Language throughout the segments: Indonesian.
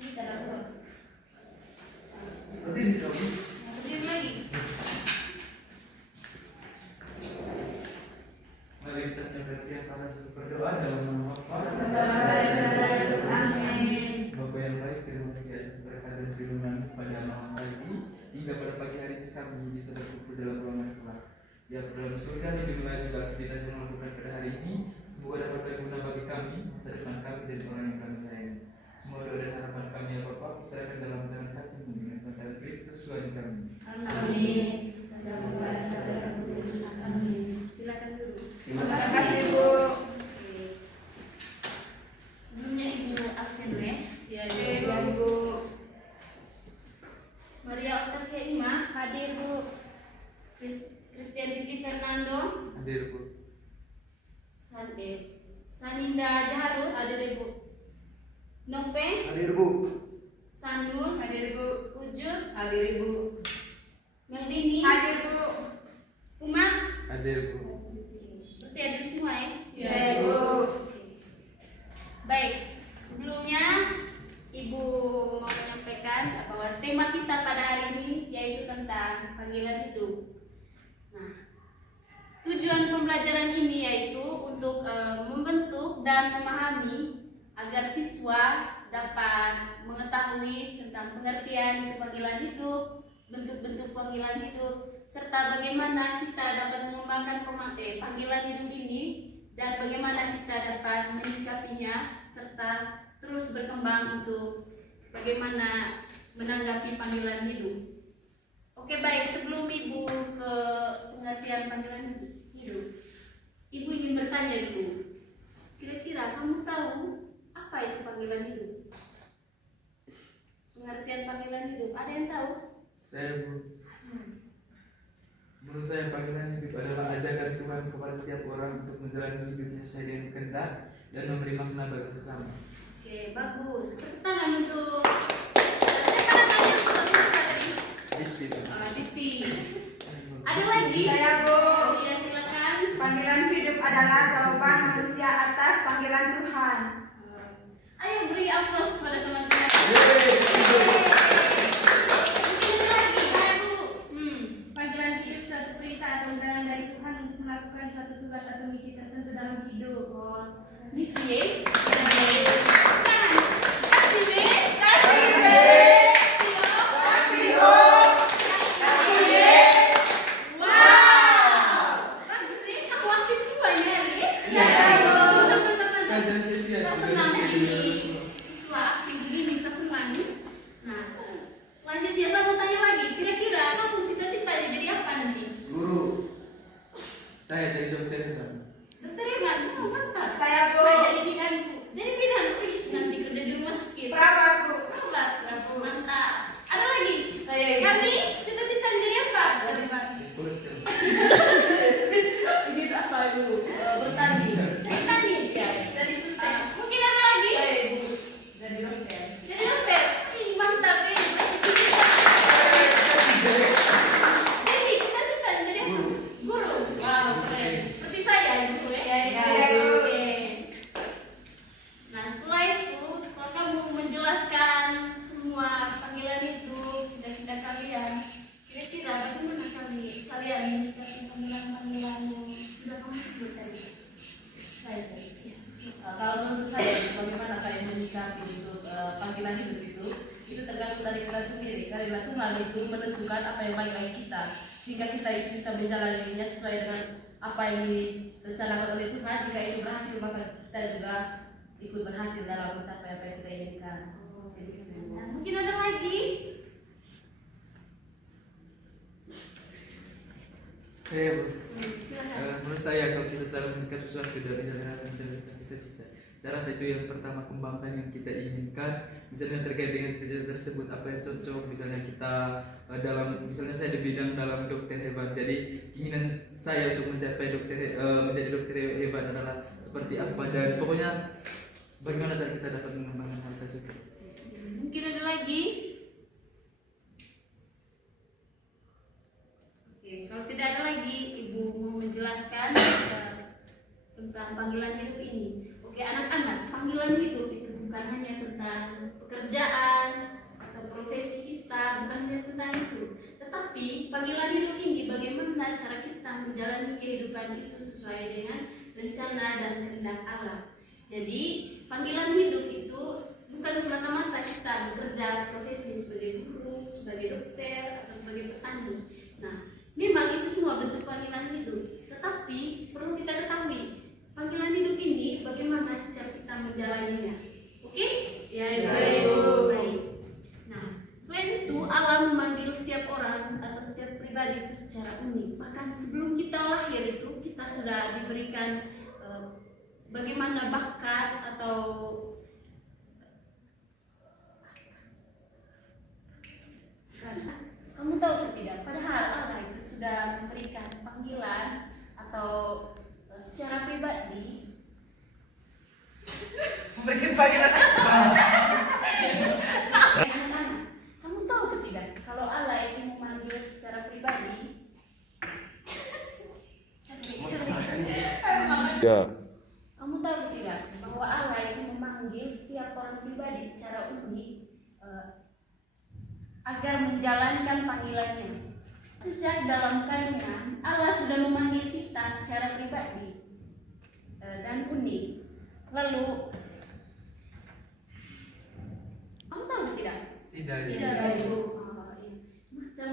kita dapat. Berdiri dong. Berdiri lagi. Mari kita menyampaikan para berdoa dalam nama Bapa Amin. Bapa yang baik, terima kasih atas berkat dan firman pada malam pagi hingga pada pagi hari kami bisa berkumpul dalam ruangan kelas. Ya dalam surga lindungilah juga aktivitas yang melakukan pada hari ini. Semoga dapat berguna bagi kami, masa depan kami dan orang yang kami sayang. Semua doa dan harapan kami ya Bapa, kuserahkan dalam tangan kasih-Mu dengan kuasa Kristus Tuhan kami. Amin. Amin. Silakan dulu. Terima kasih Bu. Sebelumnya Ibu absen ya. Ya, Bu. Maria Octavia Ima hadir Bu. Christianity Fernando hadir Bu. Saninda Jaharut hadir Ibu. Nope Hadir Bu. Sandul Hadir Bu. Ujur Hadir Bu. Meldini Hadir Bu. Umar Hadir Bu. berarti hadir semua ya? Ya, Bu. Baik, sebelumnya Ibu mau menyampaikan bahwa tema kita pada hari ini yaitu tentang panggilan hidup. Nah, tujuan pembelajaran ini yaitu untuk membentuk dan memahami agar siswa dapat mengetahui tentang pengertian panggilan hidup, bentuk-bentuk panggilan hidup, serta bagaimana kita dapat mengembangkan panggilan hidup ini dan bagaimana kita dapat menyikapinya serta terus berkembang untuk bagaimana menanggapi panggilan hidup. Oke baik, sebelum Ibu ke pengertian panggilan hidup, Ibu ingin bertanya dulu, kira-kira kamu tahu apa itu panggilan hidup? Pengertian panggilan hidup, ada yang tahu? Saya Bu. Menurut saya panggilan hidup adalah ajakan Tuhan kepada setiap orang untuk menjalani hidupnya sesuai dengan kehendak dan memberi makna bagi sesama. Oke, bagus. Tepuk tangan untuk siapa namanya? Dikti. Diti. Ada lagi? Saya Bu. Iya, silakan. Panggilan hidup adalah jawaban manusia atas panggilan Tuhan. Ayo beri aplaus kepada teman-teman. Panggilan hidup suatu perintah atau undangan dari Tuhan untuk melakukan suatu tugas atau misi tertentu dalam hidup. Misi. Selanjutnya saya mau tanya lagi, kira-kira kamu cita-citanya jadi apa nanti? Guru. Saya jadi dokter kan. Dokter Iman, oh mantap. Saya Bu. Nah, jadi bidan Bu. Jadi bidan, wih nanti kerja di rumah sakit. Perawat Bu. Perawat, mantap. Ada lagi? Kami cita-citanya jadi apa? Ini apa Bu? Bertani. Bertani ya, dari susah. Mungkin ada lagi? Jadi dokter. Jadi dokter. Ih, mantap ini. Jadi cita-citanya jadi apa? Guru. Wow, keren. Seperti saya guru ya. Ya, Bu. Oke. Nah, setelah itu, setelah kamu menjelaskan semua panggilan itu, cita-cita kalian, kira-kira bagaimana kalian menyikapi panggilan-panggilan yang sudah kamu sebut tadi? Baik, ya. Kalau menurut saya bagaimana kalian menyikapi untuk panggilan hidup itu tergantung dari kita sendiri karena Tuhan itu menentukan apa yang baik bagi kita sehingga kita itu bisa menjalaninya sesuai dengan apa yang direncanakan oleh Tuhan. Jika itu berhasil maka kita juga ikut berhasil dalam mencapai apa yang kita inginkan. Nah, mungkin ada lagi? Saya Bu. Silakan. Menurut saya kalau kita cara menyikapi sesuatu dari rasa cita-cita. Saya rasa itu yang pertama kembangkan yang kita inginkan. Misalnya terkait dengan cita-cita tersebut apa yang cocok. Misalnya kita misalnya saya di bidang dalam dokter hebat. Jadi keinginan saya untuk menjadi dokter hebat adalah seperti apa dan pokoknya bagaimana cara kita dapat mengembangkan hal tersebut. Mungkin ada lagi? Oke, kalau tidak ada lagi, Ibu mau menjelaskan tentang panggilan hidup ini. Oke, anak-anak, panggilan hidup itu bukan hanya tentang pekerjaan pekerjaan atau profesi kita, bukan hanya tentang itu. Tetapi panggilan hidup ini bagaimana cara kita menjalani kehidupan itu sesuai dengan rencana dan kehendak Allah. Jadi panggilan hidup itu bukan semata-mata kita bekerja profesi sebagai guru, sebagai dokter, atau sebagai petani. Nah, memang itu semua bentuk panggilan hidup. Tetapi perlu kita ketahui, panggilan hidup ini bagaimana cara kita menjalaninya. Oke? Ya, Ibu. Baik. Nah, selain itu Allah memanggil setiap orang atau setiap pribadi itu secara unik. Bahkan sebelum kita lahir itu kita sudah diberikan bagaimana bakat atau kamu tahu atau tidak? Padahal Allah itu sudah memberikan panggilan atau secara pribadi. Memberikan panggilan apa? Anak-anak, kamu tahu atau tidak? Kalau Allah itu memanggil secara pribadi. Ya. Kamu tahu atau tidak bahwa Allah itu memanggil setiap orang pribadi secara unik agar menjalankan panggilannya. Sejak dalam kandungan, Allah sudah memanggil kita secara pribadi dan unik. Lalu, kamu tahu atau tidak? Tidak. Ibu. Macam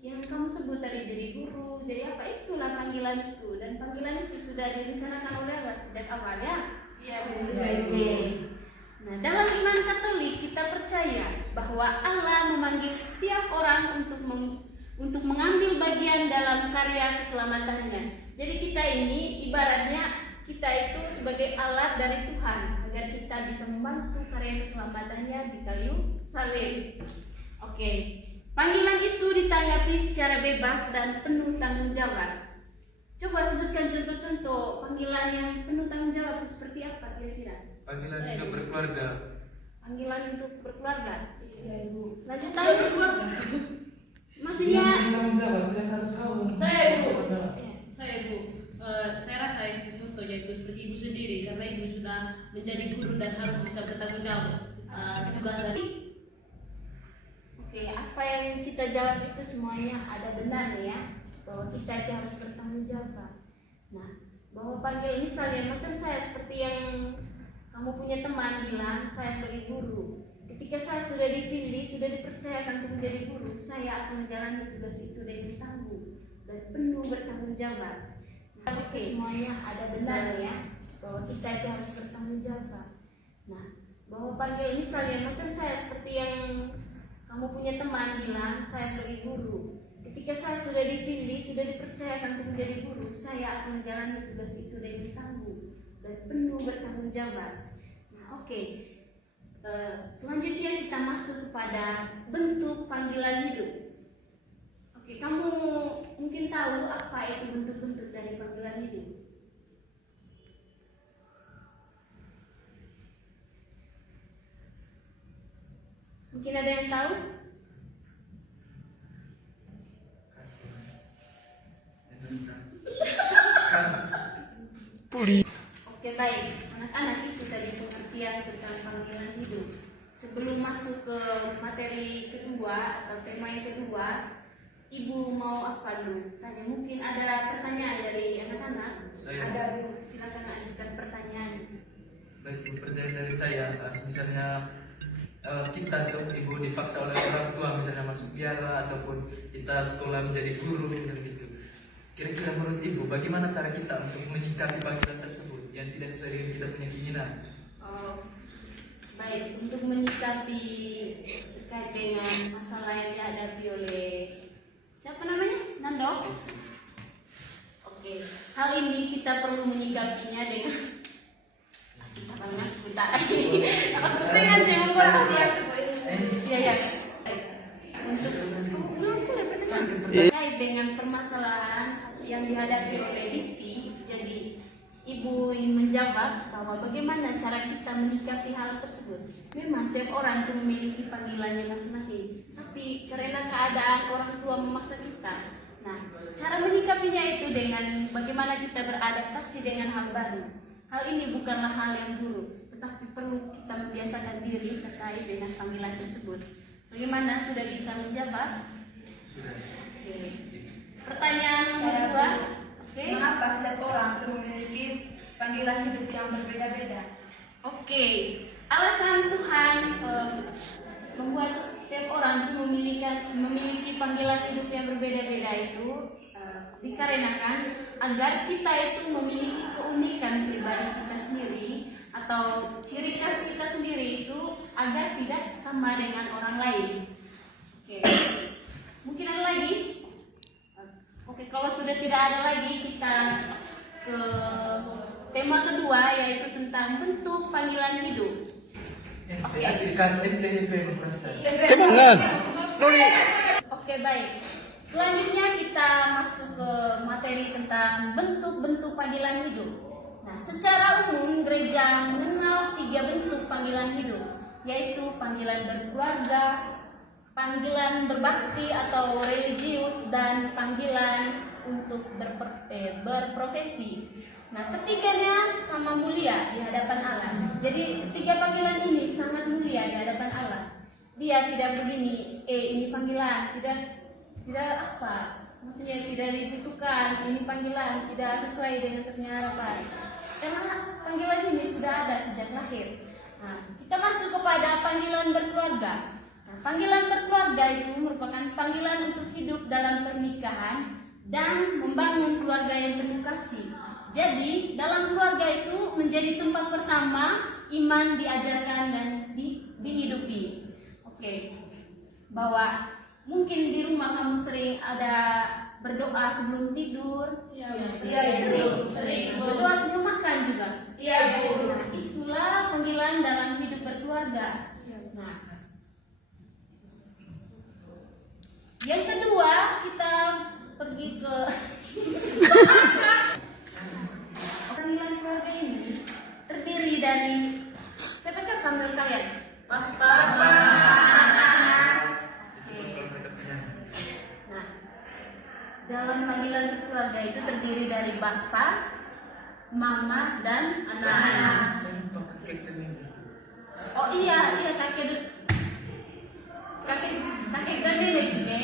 yang kamu sebut tadi, jadi guru, jadi apa, itulah panggilan itu. Dan panggilan itu sudah direncanakan oleh Allah sejak awal, ya? Iya, Oke. Nah, dalam iman Katolik kita percaya bahwa Allah memanggil setiap orang untuk mengambil bagian dalam karya keselamatannya. Jadi kita ini ibaratnya kita itu sebagai alat dari Tuhan agar kita bisa membantu karya keselamatannya di kayu salib. Oke. Panggilan itu ditanggapi secara bebas dan penuh tanggung jawab. Coba sebutkan contoh-contoh panggilan yang penuh tanggung jawab itu seperti apa kira-kira? Panggilan hidup berkeluarga. Panggilan untuk berkeluarga. Iya, Ibu. Lanjut lagi. Maksudnya Tanggung jawab yang harus kamu. Saya, Ibu. ya, Saya, Ibu. Saya rasa itu contoh yaitu seperti Ibu sendiri karena Ibu sudah menjadi guru dan harus bisa bertanggung jawab tugas dari. oke, apa yang kita jawab itu semuanya ada benar ya, bahwa kita itu harus bertanggung jawab. Nah, bahwa panggil misalnya macam saya seperti yang kamu punya teman bilang, saya sebagai guru. Ketika saya sudah dipilih, sudah dipercayakan untuk menjadi guru, saya akan menjalani tugas itu dengan tangguh dan penuh bertanggung jawab. Nah, oke, semuanya ada benar ya, bahwa kita itu harus bertanggung jawab. Nah, bahwa panggil misalnya macam saya seperti yang kamu punya teman bilang, saya sebagai guru. Ketika saya sudah dipilih, sudah dipercayakan untuk menjadi guru, saya akan menjalani tugas itu dengan tangguh dan penuh bertanggung jawab. Nah, oke. Selanjutnya kita masuk kepada bentuk panggilan hidup. Oke, kamu mungkin tahu apa itu bentuk-bentuk dari panggilan hidup? Mungkin ada yang tahu? Oke, baik. Anak-anak itu tadi pengertian tentang panggilan hidup. Sebelum masuk ke materi kedua atau tema yang kedua, Ibu mau apa dulu? Tanya, mungkin ada pertanyaan dari anak-anak? Saya. Ada, Bu. Silakan ajukan pertanyaan. Baik, pertanyaan dari saya, misalnya kita tuh ibu dipaksa oleh orang tua misalnya masuk biara ataupun kita sekolah menjadi guru dan gitu. Kira-kira menurut ibu bagaimana cara kita untuk menyikapi panggilan tersebut yang tidak sesuai dengan kita punya keinginan? Oh, baik. Untuk menyikapi terkait dengan masalah yang dihadapi oleh siapa namanya? Nando? Oke. Hal ini kita perlu menyikapinya dengan dengan cemburu iya ya untuk terkait dengan permasalahan yang dihadapi oleh Dikti. Jadi Ibu ingin menjawab bahwa bagaimana cara kita menyikapi hal tersebut. Memang setiap orang itu memiliki panggilannya masing-masing, tapi karena keadaan orang tua memaksa kita. Nah, cara menyikapinya itu dengan bagaimana kita beradaptasi dengan hal baru. Hal ini bukanlah hal yang buruk, tetapi perlu kita membiasakan diri terkait dengan panggilan tersebut. Bagaimana, sudah bisa menjawab? Sudah. Oke. Pertanyaan nomor 2. Oke. Mengapa setiap orang itu memiliki panggilan hidup yang berbeda-beda? Oke. Alasan Tuhan membuat setiap orang itu memiliki panggilan hidup yang berbeda-beda itu dikarenakan agar kita itu memiliki keunikan pribadi kita sendiri atau ciri khas kita sendiri itu agar tidak sama dengan orang lain. Oke. Mungkin ada lagi? Oke, kalau sudah tidak ada lagi, kita ke tema kedua, yaitu tentang bentuk panggilan hidup. Oke. Kasihkan NTV merasa. Oke, baik. Selanjutnya kita masuk ke materi tentang bentuk-bentuk panggilan hidup. Nah, secara umum gereja mengenal 3 bentuk panggilan hidup, yaitu panggilan berkeluarga, panggilan berbakti atau religius, dan panggilan untuk berprofesi. Nah, ketiganya sama mulia di hadapan Allah. Jadi ketiga panggilan ini sangat mulia di hadapan Allah. Dia tidak begini, ini panggilan, tidak apa, maksudnya tidak dibutuhkan, ini panggilan tidak sesuai dengan harapan. Karena panggilan ini sudah ada sejak lahir. Nah, kita masuk kepada panggilan berkeluarga. Nah, panggilan berkeluarga itu merupakan panggilan untuk hidup dalam pernikahan dan membangun keluarga yang penuh kasih. Jadi, dalam keluarga itu menjadi tempat pertama iman diajarkan dan dihidupi. Oke. Bahwa mungkin di rumah kamu sering ada berdoa sebelum tidur. Sering. Berdoa sebelum makan juga. Nah, itulah panggilan dalam hidup berkeluarga. Nah, yang kedua, kita pergi ke panggilan keluarga ini terdiri dari siapa menurut kalian? Bapak. Nah, dalam panggilan keluarga itu terdiri dari bapak, mama, dan anak-anak. Oh iya, kakek dan nenek juga.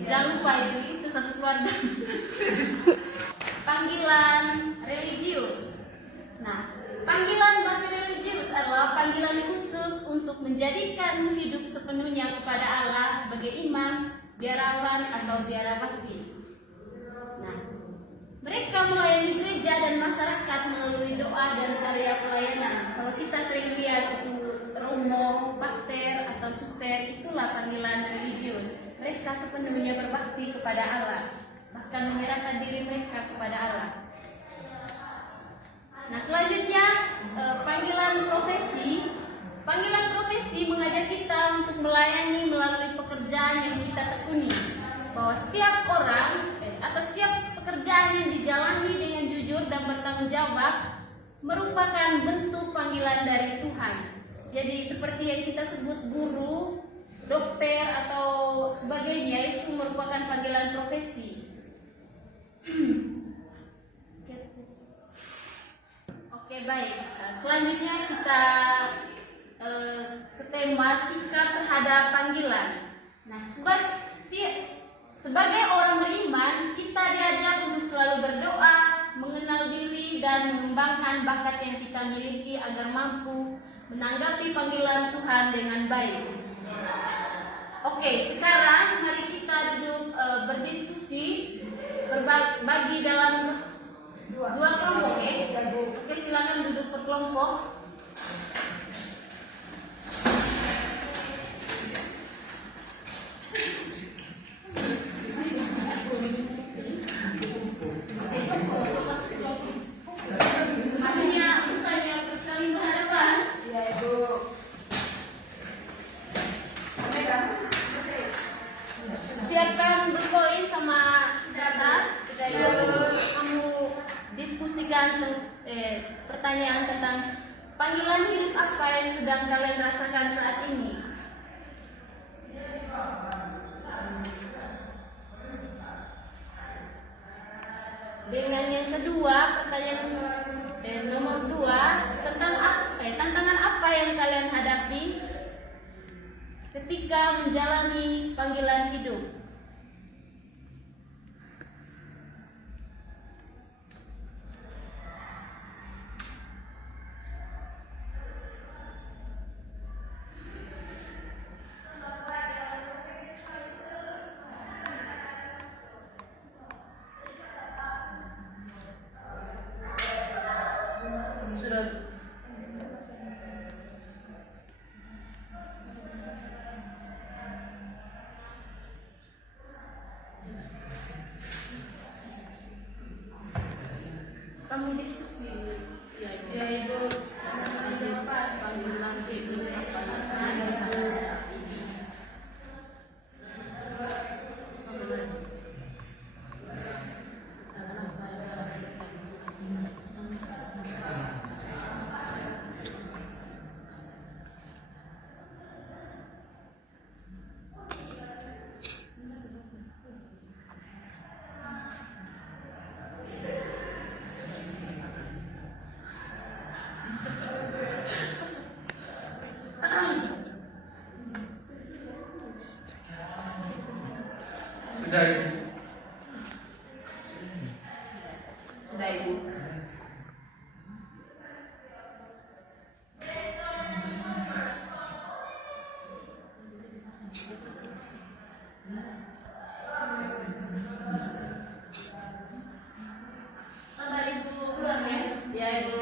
Jangan lupa itu satu keluarga. Panggilan religius. Nah, panggilan bakti religius adalah panggilan khusus untuk menjadikan hidup sepenuhnya kepada Allah sebagai imam, biarawan, atau biara bakti. Nah, mereka melayani gereja dan masyarakat melalui doa dan karya pelayanan. Kalau kita sering lihat itu romo, bakter, atau suster, itulah panggilan religius. Mereka sepenuhnya berbakti kepada Allah, bahkan menyerahkan diri mereka kepada Allah. Nah, selanjutnya panggilan profesi. Panggilan profesi mengajak kita untuk melayani melalui pekerjaan yang kita tekuni. Bahwa setiap orang atau setiap pekerjaan yang dijalani dengan jujur dan bertanggung jawab merupakan bentuk panggilan dari Tuhan. Jadi seperti yang kita sebut guru, dokter, atau sebagainya, itu merupakan panggilan profesi. Oke, baik. Selanjutnya kita ke tema sikap terhadap panggilan. Nah, sebagai orang beriman, kita diajar untuk selalu berdoa, mengenal diri, dan mengembangkan bakat yang kita miliki agar mampu menanggapi panggilan Tuhan dengan baik. Oke, sekarang mari kita duduk berdiskusi, berbagi dalam dua kelompok, Oke, silakan duduk per kelompok. Maksudnya bukannya saling berhadapan. Iya, Ibu. Siapkan berpoin sama kertas. Terus kamu diskusikan pertanyaan tentang panggilan hidup apa yang sedang kalian rasakan saat ini. Dengan yang kedua, pertanyaan nomor 2 tentang apa ya, tantangan apa yang kalian hadapi ketika menjalani panggilan hidup? Sudah. Kamu diskusi. Ya Ibu, panggilan hidup apa yang saat ini? Sudah Ibu. Sudah Ibu. Sabar Ibu, pulang ya. Ya Ibu.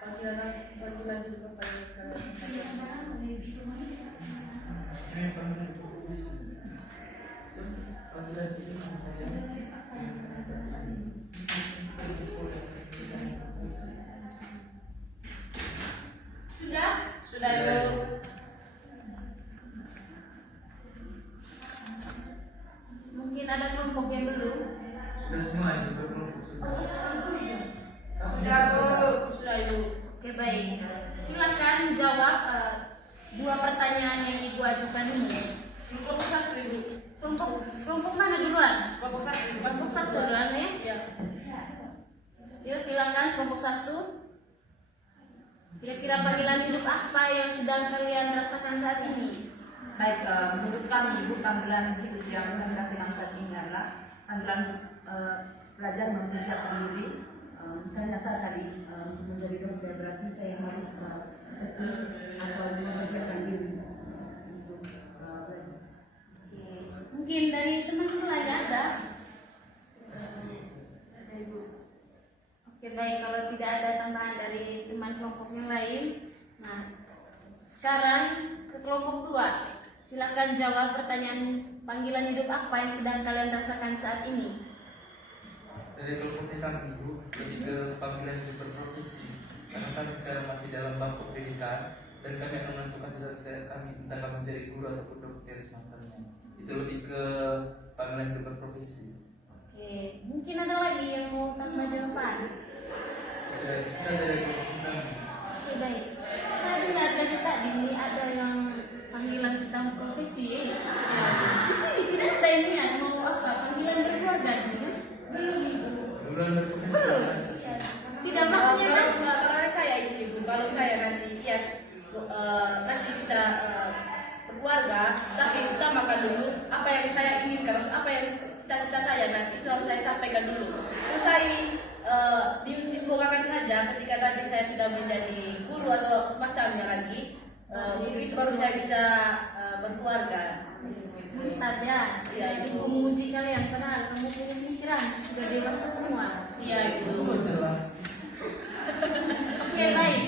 Panggilan hidup apa yang Sudah? Sudah Ibu. Mungkin ada kelompok yang belum. Sudah semua Ibu berkelompok sudah. Sudah Bu. Sudah Ibu. Oke baik, silakan jawab dua pertanyaan yang Ibu ajukan ini. Kelompok satu Ibu. Kelompok mana duluan? Kelompok satu Ibu. Kelompok satu duluan ya. Ya. Yuk silakan kelompok satu. Kira-kira panggilan hidup apa yang sedang kalian rasakan saat ini? Baik, menurut kami Ibu, panggilan hidup yang kami rasakan saat ini adalah panggilan untuk pelajar mempersiapkan diri. Misalnya saat tadi untuk menjadi dokter, berarti saya harus betul atau mempersiapkan diri untuk belajar. Oke, mungkin dari teman sebelah ada? Ada Ibu. Oke baik, kalau tidak ada tambahan dari teman kelompok yang lain, nah sekarang ke kelompok dua. Silakan jawab pertanyaan panggilan hidup apa yang sedang kalian rasakan saat ini. Dari kelompoknya kami Ibu, lebih ke panggilan hidup berprofesi. Karena kami sekarang masih dalam bangku pendidikan dan kami akan menentukan cita-cita kami entah kami menjadi guru ataupun dokter semacamnya. Itu lebih ke panggilan hidup berprofesi. Oke, mungkin ada lagi yang mau tambah jawaban. Bisa dari kelompok kami. Oke baik, saya dengar dari tadi ini ada yang panggilan tentang profesi ya. Di sini tidak ada ini yang mau apa panggilan berkeluarga gitu. Belum Ibu. Bulan berprofesi. Tidak maksudnya kan? Karena saya isi Ibu, kalau saya nanti ya nanti bisa berkeluarga, tapi utamakan dulu apa yang saya inginkan, apa yang cita-cita saya nanti itu harus saya sampaikan dulu. Terus saya disemogakan saja ketika nanti saya sudah menjadi guru atau semacamnya lagi, itu baru saya bisa berkeluarga. Bentar ya, Iya, Ibu Ibu. menguji kalian padahal kamu punya pikiran sudah dewasa semua. Iya Ibu. Oh, jelas. Oke baik.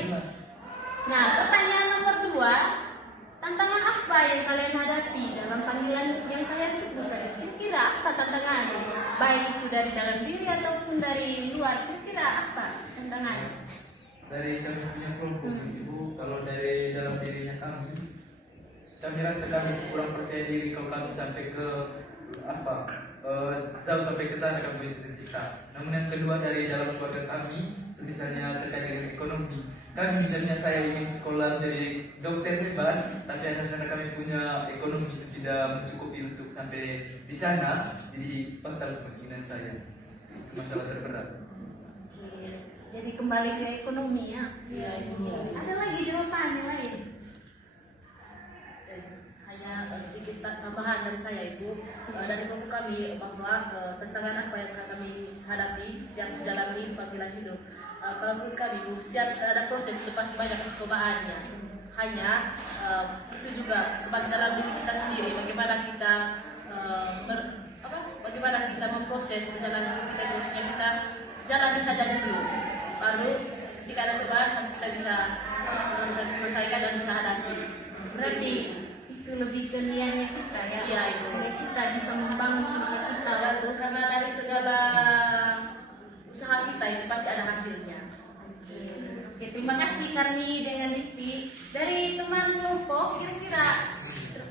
Nah pertanyaan nomor dua, tantangan apa yang kalian hadapi dalam panggilan yang kalian sebut tadi? Kira-kira apa tantangan? Baik itu dari dalam diri ataupun dari luar, kira-kira apa tantangan? Dari kami punya kelompok Ibu, kalau dari dalam dirinya kami rasa kami kurang percaya diri kalau kami sampai ke apa jauh sampai ke sana kami punya cita-cita. Namun yang kedua dari dalam keluarga kami, misalnya terkait dengan ekonomi, kami misalnya saya ingin sekolah jadi dokter hebat, tapi hanya karena kami punya ekonomi tidak mencukupi untuk sampai di sana, jadi batal keinginan saya. Itu masalah terberat. Oke. Jadi kembali ke ekonomi ya. Iya, Ibu. Ada lagi jawaban yang lain? Hanya sedikit tambahan dari saya, Ibu. Dari kelompok kami bahwa tantangan apa yang kami hadapi setiap menjalani panggilan hidup. Kalau menurut kami, Ibu, setiap ada proses pasti banyak percobaannya. Hanya itu juga kembali dalam diri kita sendiri, bagaimana kita bagaimana kita memproses perjalanan hidup kita, terusnya kita jalani saja dulu. Baru jika ada cobaan harus kita bisa selesaikan dan bisa hadapi. Berarti itu lebih ke niatnya kita ya. Iya, Ibu. Supaya kita bisa membangun semangat kita. Lalu karena dari segala usaha kita itu pasti ada hasilnya. Oke, terima kasih Karni dengan Livi. Dari teman kelompok, kira-kira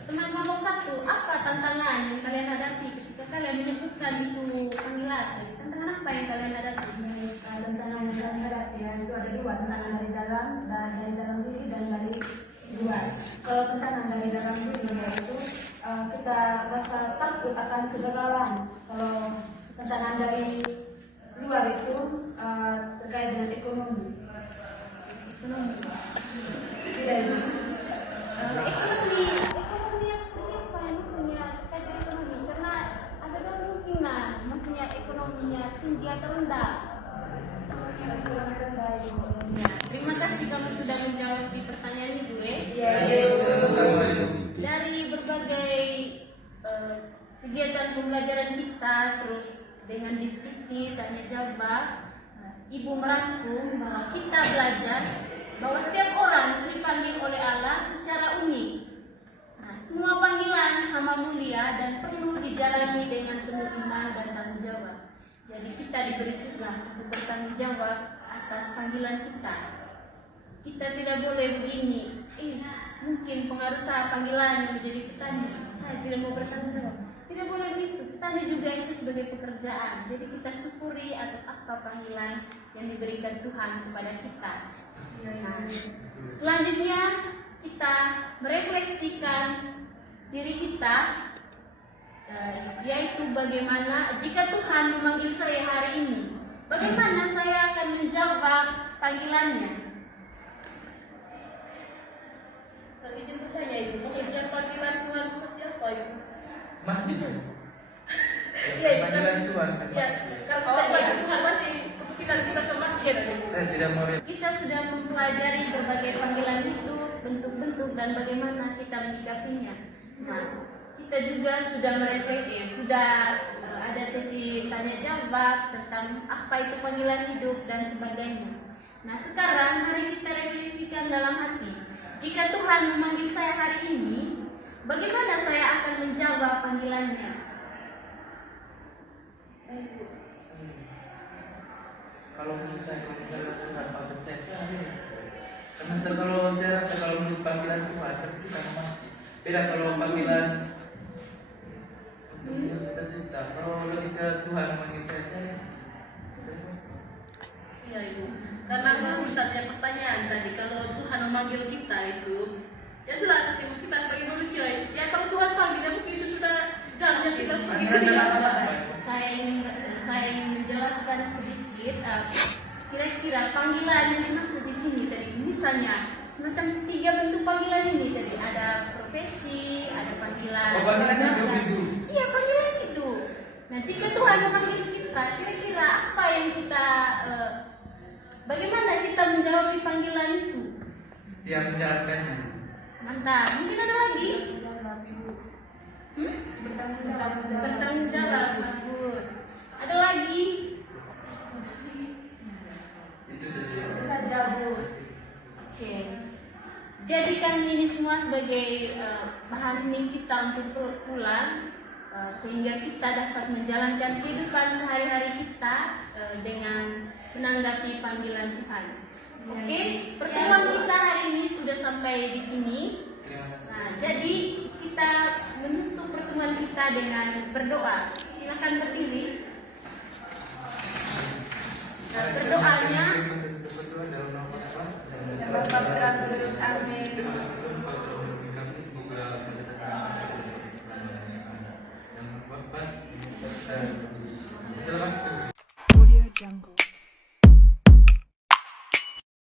teman kelompok 1, apa tantangan yang kalian hadapi ketika kalian menyebutkan itu panggilan? Tantangan apa yang kalian hadapi? Tantangan yang kami hadapi itu ada dua, tantangan dari dalam dan dari dalam diri dan dari luar. Kalau tantangan dari dalam diri yaitu kita rasa takut akan kegagalan. Kalau tantangan dari luar itu terkait dengan ekonomi. Iya, Ibu. Ekonomi yang seperti apa yang maksudnya terkait dengan ekonomi? Karena ada dua kemungkinan, maksudnya ekonominya tinggi atau rendah. Ya, terima kasih kamu sudah menjawab di pertanyaan Ibu ya. Iya, Ibu. Dari berbagai kegiatan pembelajaran kita, terus dengan diskusi, tanya jawab, Ibu merangkum bahwa kita belajar bahwa setiap orang dipanggil oleh Allah secara unik. Nah, semua panggilan sama mulia dan perlu dijalani dengan penuh iman dan tanggung jawab. Jadi kita diberi tugas untuk bertanggung jawab atas panggilan kita. Kita tidak boleh begini, mungkin pengaruh saya panggilan menjadi petani, saya tidak mau bertanggung jawab. Tidak boleh begitu, petani juga itu sebagai pekerjaan. Jadi kita syukuri atas apa panggilan yang diberikan Tuhan kepada kita. Nah, selanjutnya kita merefleksikan diri kita, yaitu bagaimana jika Tuhan memanggil saya hari ini, bagaimana saya akan menjawab panggilannya. Izin bertanya, Ibu, maksudnya panggilan Tuhan seperti apa, Ibu? Bisa. Iya, Ibu. Panggilan Tuhan. Ya, kalau kita panggil Tuhan berarti kemungkinan kita semakin. Saya tidak mau Kita sudah mempelajari berbagai panggilan hidup, bentuk-bentuk dan bagaimana kita menyikapinya. Nah, kita juga sudah ada sesi tanya jawab tentang apa itu panggilan hidup dan sebagainya. Nah, sekarang mari kita refleksikan dalam hati. Jika Tuhan memanggil saya hari ini, bagaimana saya akan menjawab panggilannya? kalau misalnya Tuhan panggil saya karena kalau saya rasa kalau menurut panggilan Tuhan tapi kita mati. Beda kalau panggilan untuk cita-cita. Kalau logika Tuhan memanggil saya Iya, Ibu. Karena aku pusatnya pertanyaan tadi, kalau Tuhan memanggil kita itu, ya itulah atas Ibu kita sebagai manusia. Ya kalau Tuhan panggil, ya mungkin itu sudah jelas yang kita begitu dia. Saya ingin menjelaskan sedikit. Kira-kira panggilan yang dimaksud di sini tadi, misalnya semacam 3 bentuk panggilan ini tadi. Ada profesi, ada panggilan. Oh, panggilan hidup, Ibu. Iya, panggilan hidup. Nah, jika Tuhan memanggil kita, kira-kira apa yang kita bagaimana kita menjawab di panggilan itu? setiap menjalankannya. Mantap. Mungkin ada lagi? Bertanggung jawab. Bagus. Ada lagi? Itu saja. Saja, Bu. Oke. Jadikan ini semua sebagai bahan hening kita untuk pulang, sehingga kita dapat menjalankan kehidupan sehari-hari kita dengan menanggapi panggilan Tuhan. Oke, pertemuan kita hari ini sudah sampai di sini. Terima kasih. Nah, jadi kita menutup pertemuan kita dengan berdoa. Silakan berdiri. Nah, berdoanya Berdoa dalam nama Bapa dan Bapak Terang Terus, amin.